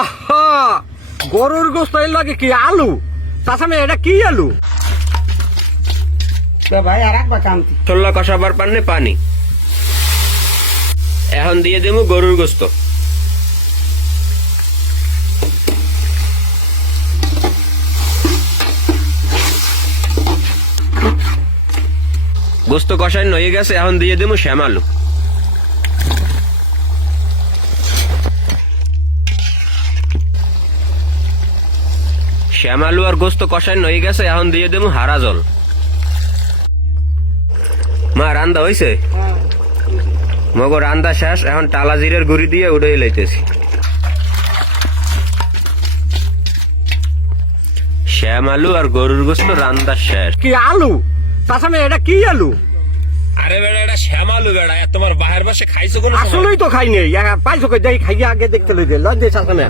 আহা, গরুর গোস্ত এর লাগে কি আলু? চাচামে এটা কি আলু? ভাই আর একবার কান্তি ছোলা কষাবার পান্নে পানি। এখন দিয়ে দেবো গরুর গোস্ত। গোস্ত কষাই নয়ে গেছে, এখন দিয়ে দেবো শ্যামালু। শ্যামালু আর গোস্ত কষাই নয়ে গেছে, এখন দিয়ে দেবো হারা জল। মা রান্দা হইছে? মগো রান্দা শেষ, এখন টালা জিরের গুঁড়ি দিয়ে উড়ে লাইতেছি। শ্যামালু আর গরুর গোস্ত রান্দা শেষ। কি আলু? চাচামে এটা কি আলু? আরে বেড়া, এটা শ্যামালু বেড়া। তোমার বাহির বসে খাইছো কোন? আসলেই তো খাই নেই, পাইছো কই? খাইয়ে আগে দেখতে লই দে, লয় দে চাচামে।